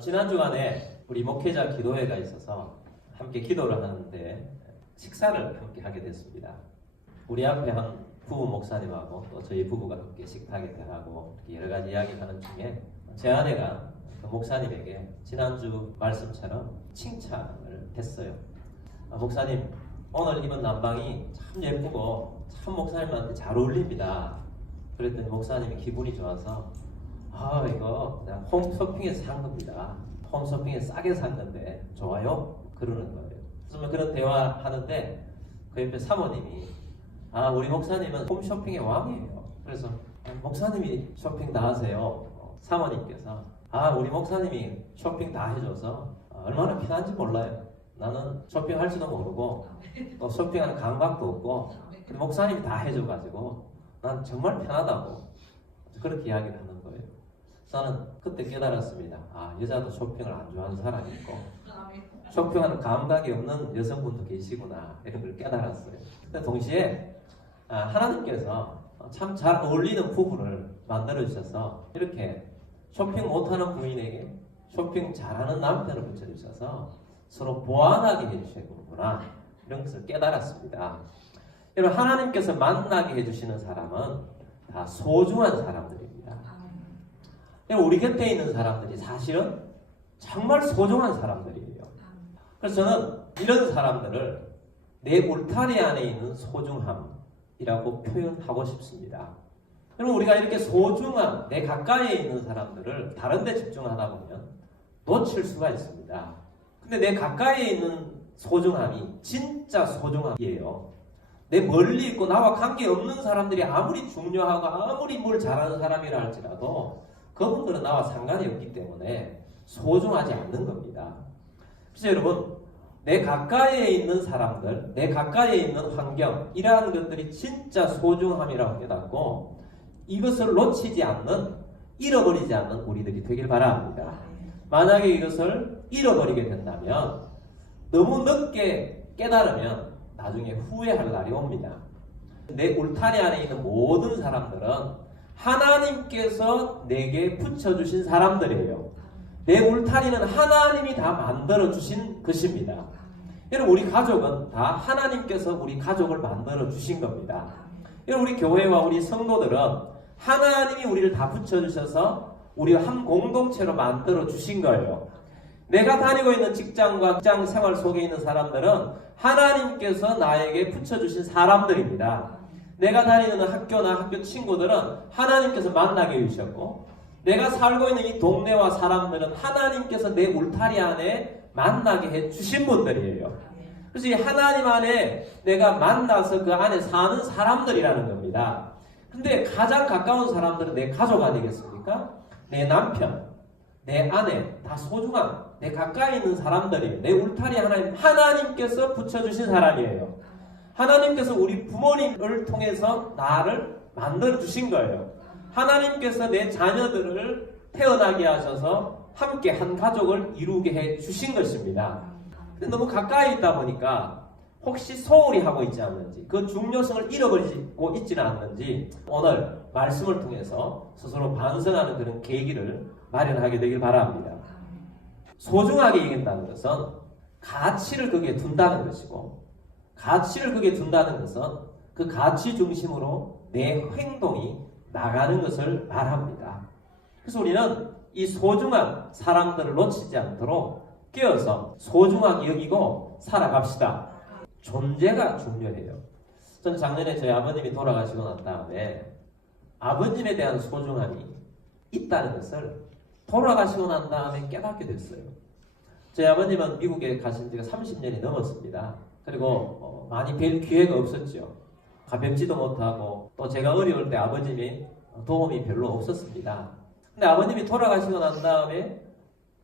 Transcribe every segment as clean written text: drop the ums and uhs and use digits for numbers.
지난 주간에 우리 목회자 기도회가 있어서 함께 기도를 하는데 식사를 함께 하게 됐습니다. 우리 앞에 한 부부 목사님하고 또 저희 부부가 함께 식탁에 대하고 여러 가지 이야기하는 중에 제 아내가 그 목사님에게 지난주 말씀처럼 칭찬을 했어요. 목사님, 오늘 입은 남방이 참 예쁘고 참 목사님한테 잘 어울립니다. 그랬더니 목사님이 기분이 좋아서 이거 그냥 홈쇼핑에서 산 겁니다. 홈쇼핑에서 싸게 산 건데 좋아요? 그러는 거예요. 그래서 그런 대화하는데 그 옆에 사모님이 우리 목사님은 홈쇼핑의 왕이에요. 그래서 목사님이 쇼핑 다 하세요. 사모님께서 우리 목사님이 쇼핑 다 해줘서 얼마나 편한지 몰라요. 나는 쇼핑할지도 모르고 또 쇼핑하는 감각도 없고 근데 목사님이 다 해줘가지고 난 정말 편하다고 그렇게 이야기를 하는 거예요. 저는 그때 깨달았습니다. 여자도 쇼핑을 안 좋아하는 사람이 있고 쇼핑하는 감각이 없는 여성분도 계시구나 이런 걸 깨달았어요. 근데 동시에 하나님께서 참 잘 어울리는 부부를 만들어 주셔서 이렇게 쇼핑 못하는 부인에게 쇼핑 잘하는 남편을 붙여주셔서 서로 보완하게 해주시는구나 이런 것을 깨달았습니다. 여러분, 하나님께서 만나게 해주시는 사람은 다 소중한 사람들입니다. 여러분, 우리 곁에 있는 사람들이 사실은 정말 소중한 사람들이에요. 그래서 저는 이런 사람들을 내 울타리 안에 있는 소중함이라고 표현하고 싶습니다. 여러분, 우리가 이렇게 소중한 내 가까이에 있는 사람들을 다른 데 집중하다 보면 놓칠 수가 있습니다. 근데 내 가까이에 있는 소중함이 진짜 소중함이에요. 내 멀리 있고 나와 관계없는 사람들이 아무리 중요하고 아무리 뭘 잘하는 사람이라 할지라도 그분들은 나와 상관이 없기 때문에 소중하지 않는 겁니다. 그래서 여러분, 내 가까이에 있는 사람들, 내 가까이에 있는 환경, 이러한 것들이 진짜 소중함이라고 깨닫고 이것을 놓치지 않는, 잃어버리지 않는 우리들이 되길 바랍니다. 만약에 이것을 잃어버리게 된다면 너무 늦게 깨달으면 나중에 후회할 날이 옵니다. 내 울타리 안에 있는 모든 사람들은 하나님께서 내게 붙여주신 사람들이에요. 내 울타리는 하나님이 다 만들어주신 것입니다. 여러분, 우리 가족은 다 하나님께서 우리 가족을 만들어주신 겁니다. 여러분, 우리 교회와 우리 성도들은 하나님이 우리를 다 붙여주셔서 우리 한 공동체로 만들어주신 거예요. 내가 다니고 있는 직장과 직장 생활 속에 있는 사람들은 하나님께서 나에게 붙여주신 사람들입니다. 내가 다니는 학교나 학교 친구들은 하나님께서 만나게 해주셨고 내가 살고 있는 이 동네와 사람들은 하나님께서 내 울타리 안에 만나게 해주신 분들이에요. 그래서 이 하나님 안에 내가 만나서 그 안에 사는 사람들이라는 겁니다. 근데 가장 가까운 사람들은 내 가족 아니겠습니까? 내 남편, 내 아내, 다 소중한 내 가까이 있는 사람들이에요. 내 울타리 하나님께서 붙여주신 사람이에요. 하나님께서 우리 부모님을 통해서 나를 만들어주신 거예요. 하나님께서 내 자녀들을 태어나게 하셔서 함께 한 가족을 이루게 해주신 것입니다. 근데 너무 가까이 있다 보니까 혹시 소홀히 하고 있지 않는지, 그 중요성을 잃어버리고 있지는 않는지 오늘 말씀을 통해서 스스로 반성하는 그런 계기를 마련하게 되길 바랍니다. 소중하게 여긴다는 것은 가치를 거기에 둔다는 것이고, 가치를 거기에 둔다는 것은 그 가치 중심으로 내 행동이 나가는 것을 말합니다. 그래서 우리는 이 소중한 사람들을 놓치지 않도록 깨어서 소중하게 여기고 살아갑시다. 존재가 중요해요. 저는 작년에 저희 아버님이 돌아가시고 난 다음에 아버님에 대한 소중함이 있다는 것을 돌아가시고 난 다음에 깨닫게 됐어요. 저희 아버님은 미국에 가신 지가 30년이 넘었습니다. 그리고 많이 뵐 기회가 없었죠. 가뵙지도 못하고 또 제가 어려울 때 아버님이 도움이 별로 없었습니다. 근데 아버님이 돌아가시고 난 다음에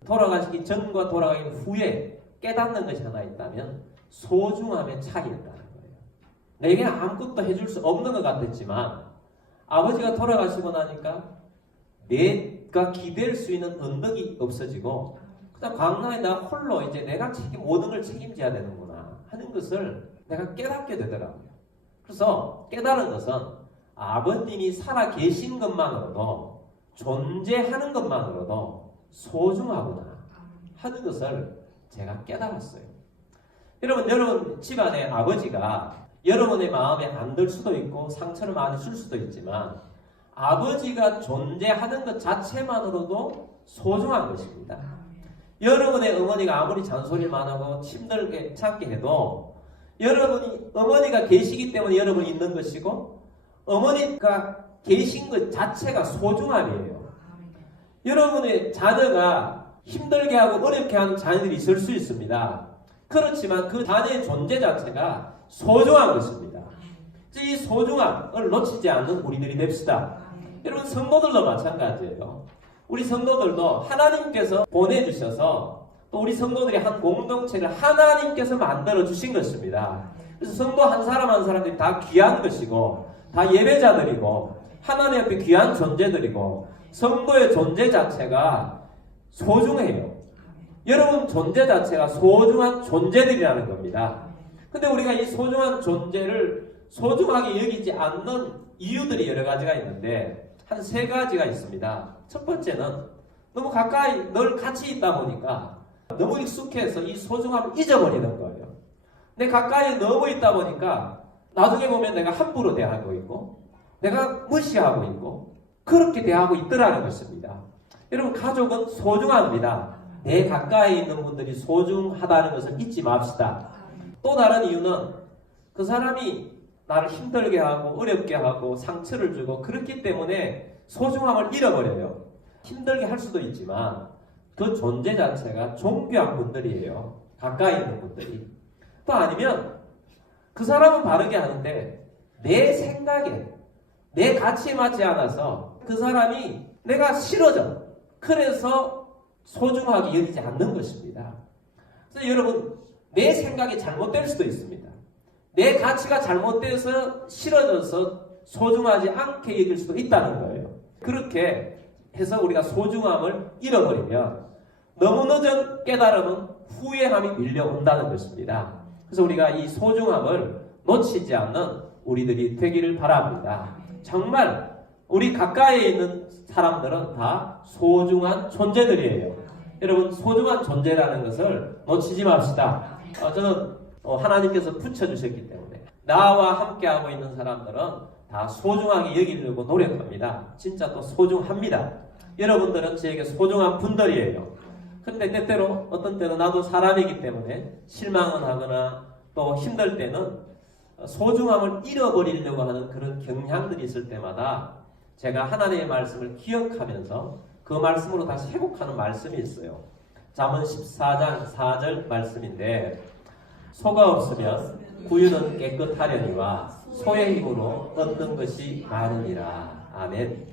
돌아가시기 전과 돌아가기 후에 깨닫는 것이 하나 있다면 소중함의 차이였다는 거예요. 내게 아무것도 해줄 수 없는 것 같았지만 아버지가 돌아가시고 나니까 내가 기댈 수 있는 언덕이 없어지고 그다음 광란에 나 홀로 이제 내가 모든 걸 책임져야 되는구나 하는 것을 내가 깨닫게 되더라고요. 그래서 깨달은 것은 아버님이 살아 계신 것만으로도 존재하는 것만으로도 소중하구나. 하는 것을 제가 깨달았어요. 여러분 집안의 아버지가 여러분의 마음에 안 들 수도 있고 상처를 많이 줄 수도 있지만 아버지가 존재하는 것 자체만으로도 소중한 것입니다. 여러분의 어머니가 아무리 잔소리를 많이 하고 힘들게 참게 해도 어머니가 계시기 때문에 여러분이 있는 것이고 어머니가 계신 것 자체가 소중함이에요. 여러분의 자녀가 힘들게 하고 어렵게 하는 자녀들이 있을 수 있습니다. 그렇지만 그 자녀의 존재 자체가 소중한 것입니다. 이 소중함을 놓치지 않는 우리들이 됩시다. 여러분 성도들도 마찬가지예요. 우리 성도들도 하나님께서 보내주셔서 또 우리 성도들이 한 공동체를 하나님께서 만들어 주신 것입니다. 그래서 성도 한 사람 한 사람들이 다 귀한 것이고 다 예배자들이고 하나님 앞에 귀한 존재들이고 성도의 존재 자체가 소중해요. 여러분 존재 자체가 소중한 존재들이라는 겁니다. 근데 우리가 이 소중한 존재를 소중하게 여기지 않는 이유들이 여러 가지가 있는데 한 3가지가 있습니다. 첫 번째는 너무 가까이 늘 같이 있다 보니까 너무 익숙해서 이 소중함을 잊어버리는 거예요. 근데 가까이 너무 있다 보니까 나중에 보면 내가 함부로 대하고 있고 내가 무시하고 있고 그렇게 대하고 있더라는 것입니다. 여러분 가족은 소중합니다. 내 가까이 있는 분들이 소중하다는 것을 잊지 맙시다. 또 다른 이유는 그 사람이 나를 힘들게 하고 어렵게 하고 상처를 주고 그렇기 때문에 소중함을 잃어버려요. 힘들게 할 수도 있지만 그 존재 자체가 존귀한 분들이에요. 가까이 있는 분들이. 또 아니면 그 사람은 바르게 하는데 내 생각에 내 가치에 맞지 않아서 그 사람이 내가 싫어져. 그래서 소중하게 여기지 않는 것입니다. 그래서 여러분 내 생각이 잘못될 수도 있습니다. 내 가치가 잘못돼서 싫어져서 소중하지 않게 여길 수도 있다는 거예요. 그렇게 해서 우리가 소중함을 잃어버리면 너무 늦은 깨달음은 후회함이 밀려온다는 것입니다. 그래서 우리가 이 소중함을 놓치지 않는 우리들이 되기를 바랍니다. 정말 우리 가까이에 있는 사람들은 다 소중한 존재들이에요. 여러분 소중한 존재라는 것을 놓치지 맙시다. 저는 하나님께서 붙여주셨기 때문에 나와 함께하고 있는 사람들은 다 소중하게 여기려고 노력합니다. 진짜 또 소중합니다. 여러분들은 저에게 소중한 분들이에요. 근데 때때로 어떤 때는 나도 사람이기 때문에 실망은 하거나 또 힘들 때는 소중함을 잃어버리려고 하는 그런 경향들이 있을 때마다 제가 하나님의 말씀을 기억하면서 그 말씀으로 다시 회복하는 말씀이 있어요. 잠언 14장 4절 말씀인데 소가 없으면 구유는 깨끗하려니와 소의 힘으로 얻는 것이 많으니라. 아멘.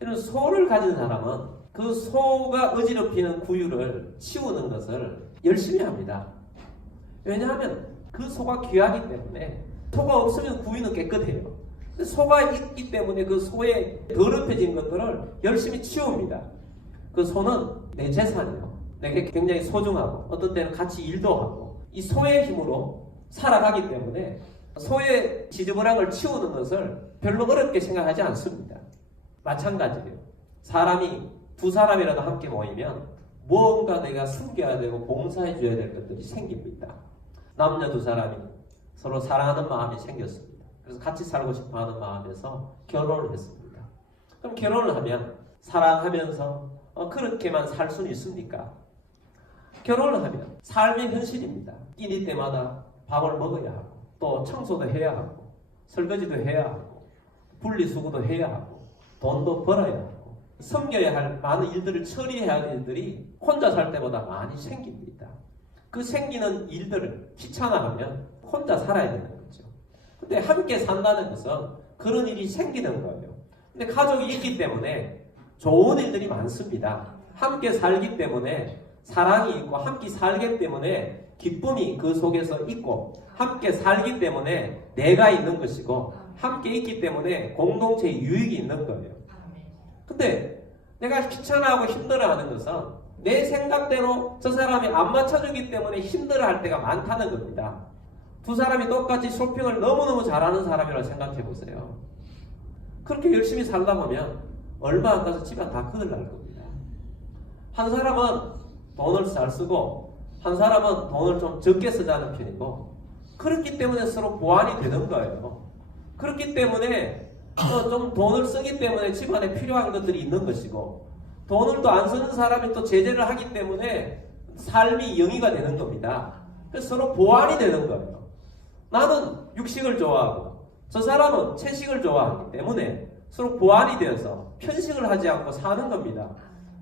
이런 소를 가진 사람은 그 소가 어지럽히는 구유를 치우는 것을 열심히 합니다. 왜냐하면 그 소가 귀하기 때문에 소가 없으면 구유는 깨끗해요. 소가 있기 때문에 그 소의 더럽혀진 것들을 열심히 치웁니다. 그 소는 내 재산이에요. 내게 굉장히 소중하고 어떤 때는 같이 일도 하고 이 소의 힘으로 살아가기 때문에 소의 지저분한 걸 치우는 것을 별로 어렵게 생각하지 않습니다. 마찬가지예요. 사람이 두 사람이라도 함께 모이면 무언가 내가 숨겨야 되고 봉사해 줘야 될 것들이 생깁니다. 남녀 두 사람이 서로 사랑하는 마음이 생겼습니다. 그래서 같이 살고 싶어 하는 마음에서 결혼을 했습니다. 그럼 결혼을 하면 사랑하면서 그렇게만 살 수는 있습니까? 결혼을 하면 삶의 현실입니다. 끼니 때마다 밥을 먹어야 하고 또 청소도 해야 하고 설거지도 해야 하고 분리수거도 해야 하고 돈도 벌어야 하고 섬겨야 할 많은 일들을 처리해야 할 일들이 혼자 살 때보다 많이 생깁니다. 그 생기는 일들을 귀찮아하면 혼자 살아야 되는 거죠. 근데 함께 산다는 것은 그런 일이 생기는 거예요. 근데 가족이 있기 때문에 좋은 일들이 많습니다. 함께 살기 때문에 사랑이 있고 함께 살기 때문에 기쁨이 그 속에서 있고 함께 살기 때문에 내가 있는 것이고 함께 있기 때문에 공동체의 유익이 있는 거예요. 근데 내가 귀찮아하고 힘들어하는 것은 내 생각대로 저 사람이 안 맞춰주기 때문에 힘들어할 때가 많다는 겁니다. 두 사람이 똑같이 쇼핑을 너무너무 잘하는 사람이라고 생각해 보세요. 그렇게 열심히 살다 보면 얼마 안 가서 집안 다 거들날 겁니다. 한 사람은 돈을 잘 쓰고 한 사람은 돈을 좀 적게 쓰자는 편이고, 그렇기 때문에 서로 보완이 되는 거예요. 그렇기 때문에 좀 돈을 쓰기 때문에 집안에 필요한 것들이 있는 것이고, 돈을 또 안 쓰는 사람이 또 제재를 하기 때문에 삶이 영위가 되는 겁니다. 그래서 서로 보완이 되는 거예요. 나는 육식을 좋아하고 저 사람은 채식을 좋아하기 때문에 서로 보완이 되어서 편식을 하지 않고 사는 겁니다.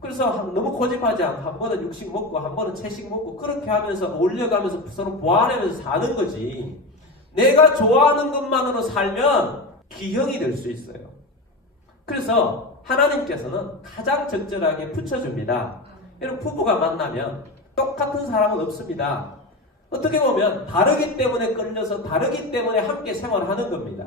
그래서 너무 고집하지 않고 한 번은 육식 먹고 한 번은 채식 먹고 그렇게 하면서 어울려가면서 서로 보완하면서 사는 거지. 내가 좋아하는 것만으로 살면 기형이 될 수 있어요. 그래서 하나님께서는 가장 적절하게 붙여줍니다. 이런 부부가 만나면 똑같은 사람은 없습니다. 어떻게 보면 다르기 때문에 끌려서 다르기 때문에 함께 생활하는 겁니다.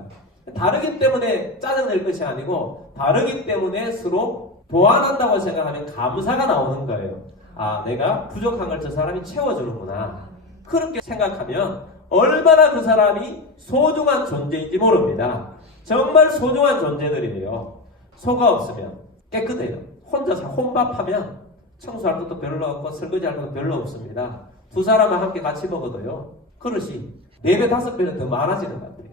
다르기 때문에 짜증낼 것이 아니고 다르기 때문에 서로 보완한다고 생각하면 감사가 나오는 거예요. 아, 내가 부족한 걸 저 사람이 채워주는구나. 그렇게 생각하면 얼마나 그 사람이 소중한 존재인지 모릅니다. 정말 소중한 존재들이에요. 소가 없으면 깨끗해요. 혼자서 혼밥하면 청소할 것도 별로 없고 설거지할 것도 별로 없습니다. 두 사람은 함께 같이 먹어도요, 그릇이 4배, 5배는 더 많아지는 것 같아요.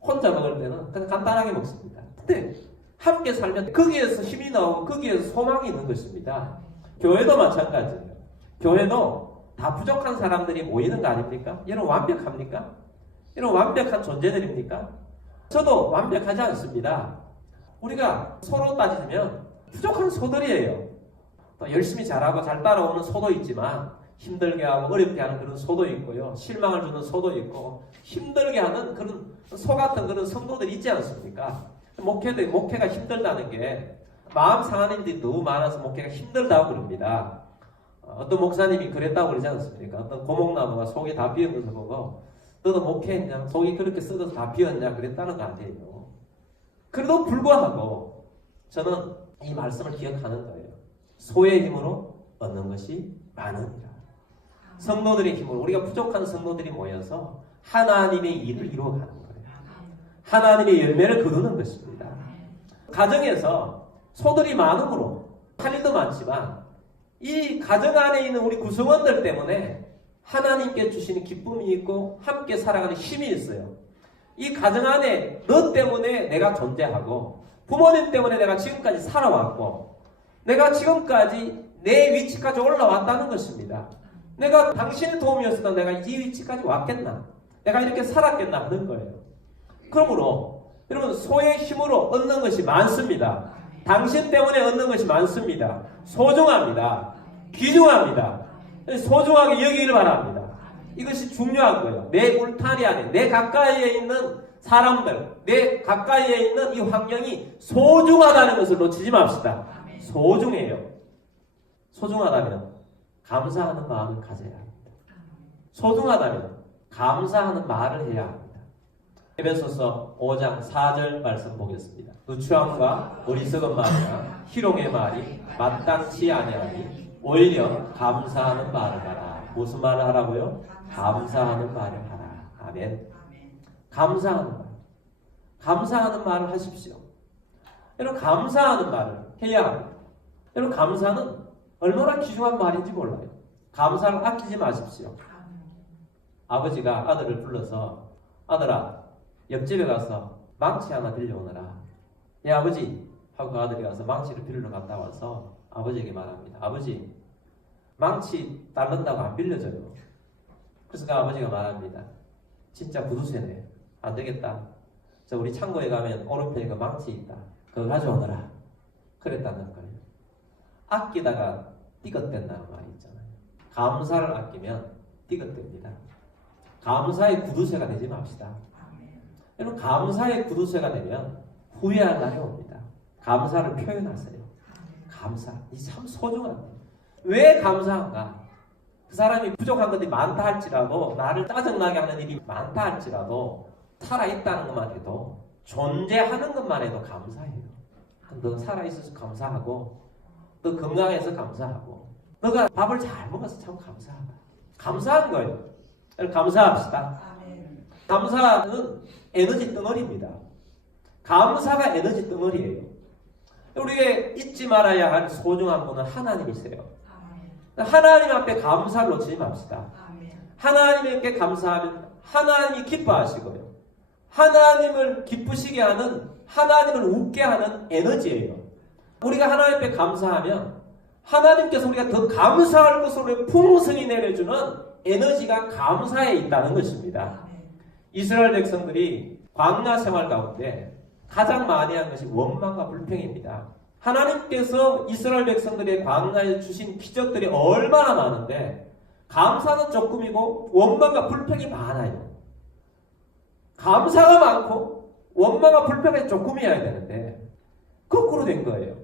혼자 먹을 때는 그냥 간단하게 먹습니다. 근데 함께 살면 거기에서 힘이 나오고 거기에서 소망이 있는 것입니다. 교회도 마찬가지예요. 교회도 다 부족한 사람들이 모이는 거 아닙니까? 여러분 완벽합니까? 여러분 완벽한 존재들입니까? 저도 완벽하지 않습니다. 우리가 소로 따지면 부족한 소들이에요. 또 열심히 잘하고 잘 따라오는 소도 있지만 힘들게 하고 어렵게 하는 그런 소도 있고요. 실망을 주는 소도 있고 힘들게 하는 그런 소 같은 그런 성도들이 있지 않습니까? 목회가 힘들다는 게 마음 상하는 일이 너무 많아서 목회가 힘들다고 그럽니다. 어떤 목사님이 그랬다고 그러지 않습니까? 어떤 고목나무가 속이 다 비은 것을 보고 너도 목회했냐? 속이 그렇게 썩어서 다 비었냐? 그랬다는 거 아니에요. 그래도 불구하고 저는 이 말씀을 기억하는 거예요. 소의 힘으로 얻는 것이 많으니라. 성도들의 힘으로, 우리가 부족한 성도들이 모여서 하나님의 일을 이루어가는 거예요. 하나님의 열매를 거두는 것입니다. 가정에서 소들이 많음으로 할 일도 많지만 이 가정 안에 있는 우리 구성원들 때문에 하나님께 주시는 기쁨이 있고 함께 살아가는 힘이 있어요. 이 가정 안에 너 때문에 내가 존재하고 부모님 때문에 내가 지금까지 살아왔고 내가 지금까지 내 위치까지 올라왔다는 것입니다. 내가 당신의 도움이었으면 내가 이 위치까지 왔겠나? 내가 이렇게 살았겠나 하는 거예요. 그러므로 여러분 소의 힘으로 얻는 것이 많습니다. 당신 때문에 얻는 것이 많습니다. 소중합니다. 귀중합니다. 소중하게 여기기를 바랍니다. 이것이 중요한 거예요. 내 울타리 안에 내 가까이에 있는 사람들, 내 가까이에 있는 이 환경이 소중하다는 것을 놓치지 맙시다. 소중해요. 소중하다면 감사하는 마음을 가져야 합니다. 소중하다면 감사하는 말을 해야 합니다. 에베소서 5장 4절 말씀 보겠습니다. 누추함과 어리석은 말이나 희롱의 말이 마땅치 아니하니 오히려 감사하는 말을 하라. 무슨 말을 하라고요? 감사하는 말을 하라. 아멘. 감사하는 말. 감사하는 말을 하십시오. 여러분 감사하는 말을 해야 합니다. 여러분 감사는 얼마나 귀중한 말인지 몰라요. 감사를 아끼지 마십시오. 아버지가 아들을 불러서 아들아 옆집에 가서 망치 하나 빌려오너라. 예 아버지 하고 아들이 가서 망치를 빌리러 갔다 와서 아버지에게 말합니다. 아버지 망치 딸른다고 안 빌려줘요. 그래서 그 아버지가 말합니다. 진짜 구두쇠네. 안 되겠다. 저 우리 창고에 가면 오른편에 그 망치 있다. 그거 가져오너라. 그랬다는 거예요. 아끼다가 띠것댄다는 말이 있잖아요. 감사를 아끼면 띠것댑니다. 감사의 구두쇠가 되지 맙시다. 여러분 감사의 구두쇠가 되면 후회할 날이 옵니다. 감사를 표현하세요. 감사. 이 참 소중한 거예요. 왜 감사한가? 그 사람이 부족한 것이 많다 할지라도 나를 짜증나게 하는 일이 많다 할지라도 살아있다는 것만 해도 존재하는 것만 해도 감사해요. 너 살아있어서 감사하고 너 건강해서 감사하고 너가 밥을 잘 먹어서 참 감사하다. 감사한 거예요. 감사합시다. 감사는 에너지 덩어리입니다. 감사가 에너지 덩어리예요. 우리가 잊지 말아야 할 소중한 분은 하나님이세요. 하나님 앞에 감사를 놓치지 맙시다. 하나님께 감사하면 하나님이 기뻐하시고요. 하나님을 기쁘시게 하는, 하나님을 웃게 하는 에너지예요. 우리가 하나님 앞에 감사하면 하나님께서 우리가 더 감사할 것으로 풍성히 내려주는 에너지가 감사에 있다는 것입니다. 이스라엘 백성들이 광야 생활 가운데 가장 많이 한 것이 원망과 불평입니다. 하나님께서 이스라엘 백성들의 광야에 주신 기적들이 얼마나 많은데 감사는 조금이고 원망과 불평이 많아요. 감사가 많고 원망과 불평이 조금이어야 되는데 거꾸로 된 거예요.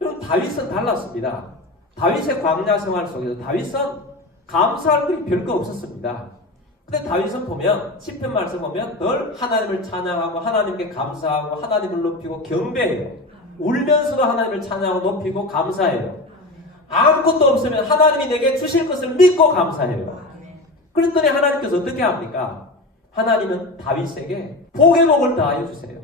여러분, 다윗은 달랐습니다. 다윗의 광야 생활 속에서 다윗은 감사할 일이 별거 없었습니다. 근데 다윗은 보면 시편 말씀 보면 늘 하나님을 찬양하고 하나님께 감사하고 하나님을 높이고 경배해요. 울면서도 하나님을 찬양하고 높이고 감사해요. 아무것도 없으면 하나님이 내게 주실 것을 믿고 감사해요. 그랬더니 하나님께서 어떻게 합니까? 하나님은 다윗에게 복의 복을 다하여 주세요.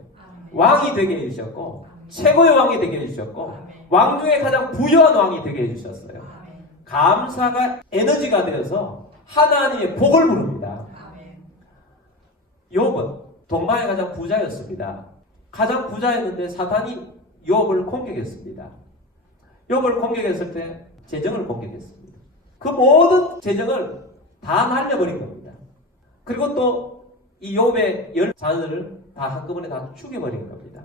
왕이 되게 해주셨고 최고의 왕이 되게 해주셨고 왕 중에 가장 부유한 왕이 되게 해주셨어요. 감사가 에너지가 되어서 하나님의 복을 부릅니다. 욥은 동방의 가장 부자였습니다. 가장 부자였는데 사단이 욥을 공격했습니다. 욥을 공격했을 때 재정을 공격했습니다. 그 모든 재정을 다 날려버린 겁니다. 그리고 또 이 욥의 10자녀를 다 한꺼번에 다 죽여버린 겁니다.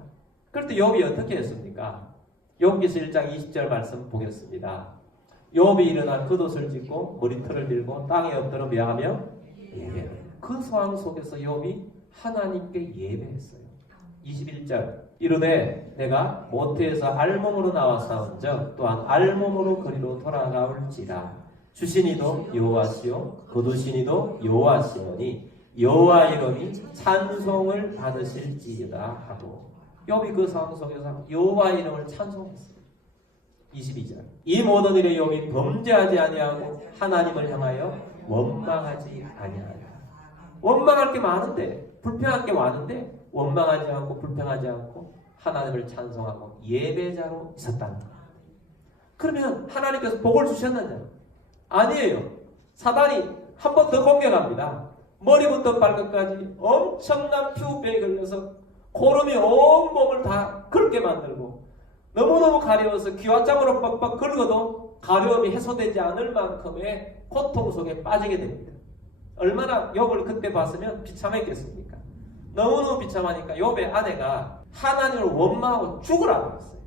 그럴 때 욥이 어떻게 했습니까? 욥기서 1장 20절 말씀 보겠습니다. 욥이 일어나 겉옷을 찢고 머리털을 들고 땅에 엎드려 묘하며 예배. 그 상황 속에서 욥이 하나님께 예배했어요. 21절 이르되 내가 모태에서 알몸으로 나왔사온즉 또한 알몸으로 그리로 돌아가올지라 주신 이도 여호와시요 거두신 이도 여호와시오니 여호와 이름이 찬송을 받으실지어다 하고 욥이 그 상황 속에서 여호와 이름을 찬송했어요. 22절 이 모든 일에 욥이 범죄하지 아니하고 하나님을 향하여 원망하지 아니하라. 원망할 게 많은데 불평할 게 많은데 원망하지 않고 불평하지 않고 하나님을 찬송하고 예배자로 있었다는 거예요. 그러면 하나님께서 복을 주셨느냐? 아니에요. 사단이 한 번 더 공격합니다. 머리부터 발끝까지 엄청난 피부병이 걸려서 고름이 온 몸을 다 긁게 만들고 너무너무 가려워서 기와장으로 빡빡 긁어도 가려움이 해소되지 않을 만큼의 고통 속에 빠지게 됩니다. 얼마나 욥을 그때 봤으면 비참했겠습니까? 너무너무 비참하니까 욥의 아내가 하나님을 원망하고 죽으라고 했어요.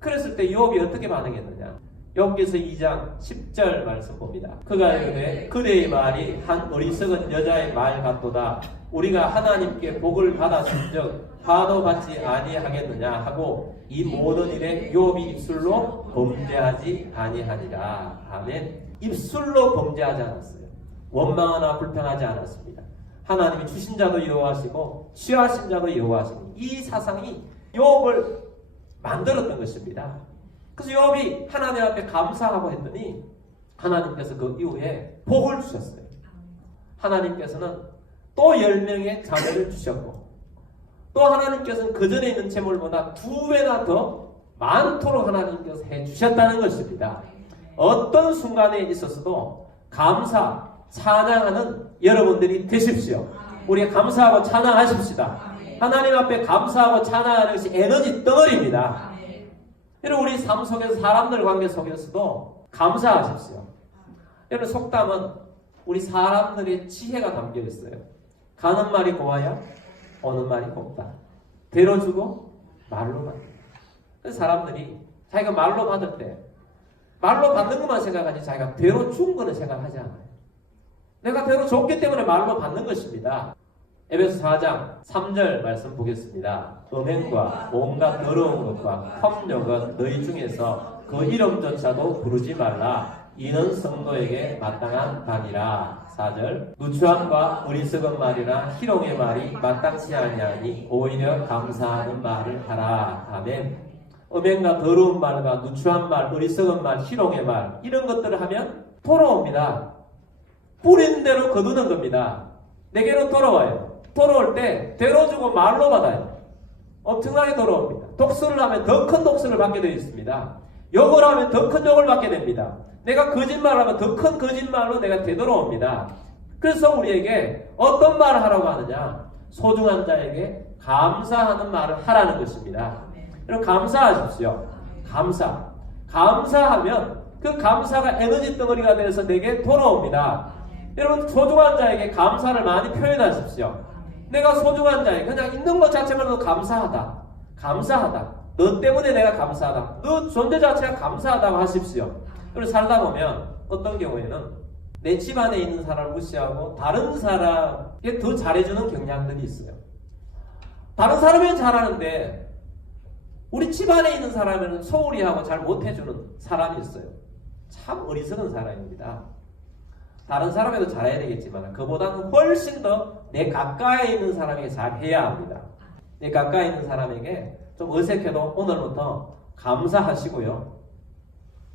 그랬을 때 욥이 어떻게 반응했느냐? 욥기서 2장 10절 말씀 봅니다. 그가 이르되 그대의 말이 한 어리석은 여자의 말 같도다. 우리가 하나님께 복을 받았은즉 화도 받지 아니하겠느냐 하고 이 모든 일에 욥이 입술로 범죄하지 아니하니라. 아멘. 입술로 범죄하지 않았어요. 원망하나 불평하지 않았습니다. 하나님이 주신 자도 여호와시고 취하신 자도 여호와시니 이 사상이 욥을 만들었던 것입니다. 그래서 욥이 하나님 앞에 감사하고 했더니 하나님께서 그 이후에 복을 주셨어요. 하나님께서는 또 10명의 자녀를 주셨고 또 하나님께서는 그 전에 있는 재물보다 2배나 더 많도록 하나님께서 해주셨다는 것입니다. 어떤 순간에 있어서도 감사, 찬양하는 여러분들이 되십시오. 우리 감사하고 찬양하십시다. 하나님 앞에 감사하고 찬양하는 것이 에너지 덩어리입니다. 여러분 우리 삶 속에서 사람들 관계 속에서도 감사하십시오. 여러분 속담은 우리 사람들의 지혜가 담겨 있어요. 가는 말이 고와야 오는 말이 곱다. 대로 주고 말로 받는다. 그래서 사람들이 자기가 말로 받을 때 말로 받는 것만 생각하지 자기가 대로 준 거는 생각하지 않아요. 내가 대로 줬기 때문에 말로 받는 것입니다. 에베소 4장 3절 말씀 보겠습니다. 음행과 온갖 더러운 것과 탐욕은 너희 중에서 그 이름조차도 부르지 말라. 이는 성도에게 마땅한 바니라. 4절 누추함과 어리석은 말이나 희롱의 말이 마땅치 아니하니 오히려 감사하는 말을 하라. 아멘. 음행과 더러운 말과 누추한 말, 어리석은 말, 희롱의 말 이런 것들을 하면 돌아옵니다. 뿌린 대로 거두는 겁니다. 내게로 돌아와요. 돌아올 때 대로 주고 말로 받아요. 엄청나게 돌아옵니다. 독수를 하면 더 큰 독수를 받게 되어 있습니다. 욕을 하면 더 큰 욕을 받게 됩니다. 내가 거짓말을 하면 더 큰 거짓말로 내가 되돌아옵니다. 그래서 우리에게 어떤 말을 하라고 하느냐? 소중한 자에게 감사하는 말을 하라는 것입니다. 여러분 감사하십시오. 감사하면 그 감사가 에너지 덩어리가 돼서 내게 돌아옵니다. 여러분 소중한 자에게 감사를 많이 표현하십시오. 내가 소중한 자에게 그냥 있는 것 자체만으로도 감사하다. 너 때문에 내가 감사하다. 너 존재 자체가 감사하다고 하십시오. 그리고 살다 보면 어떤 경우에는 내 집안에 있는 사람을 무시하고 다른 사람에게 더 잘해주는 경향들이 있어요. 다른 사람은 잘하는데 우리 집안에 있는 사람은 소홀히 하고 잘 못해주는 사람이 있어요. 참 어리석은 사람입니다. 다른 사람에도 잘해야 되겠지만 그보다는 훨씬 더 내 가까이 있는 사람에게 잘해야 합니다. 내 가까이 있는 사람에게 좀 어색해도 오늘부터 감사하시고요.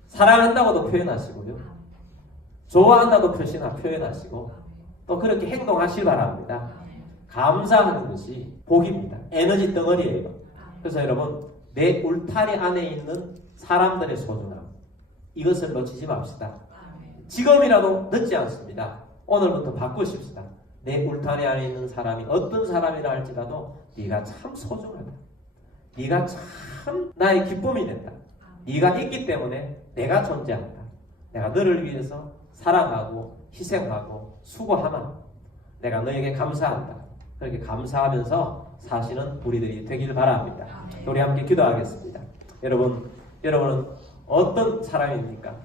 사랑한다고도 표현하시고요. 좋아한다고 표현하시고 또 그렇게 행동하시기 바랍니다. 감사하는 것이 복입니다. 에너지 덩어리예요. 그래서 여러분 내 울타리 안에 있는 사람들의 소중함 이것을 놓치지 맙시다. 지금이라도 늦지 않습니다. 오늘부터 바꾸십시다. 내 울타리 안에 있는 사람이 어떤 사람이라 할지라도 네가 참 소중하다. 네가 참 나의 기쁨이 된다. 네가 있기 때문에 내가 존재한다. 내가 너를 위해서 살아가고 희생하고 수고하마. 내가 너에게 감사한다. 그렇게 감사하면서 사시는 우리들이 되길 바랍니다. 우리 함께 기도하겠습니다. 여러분은 어떤 사람입니까?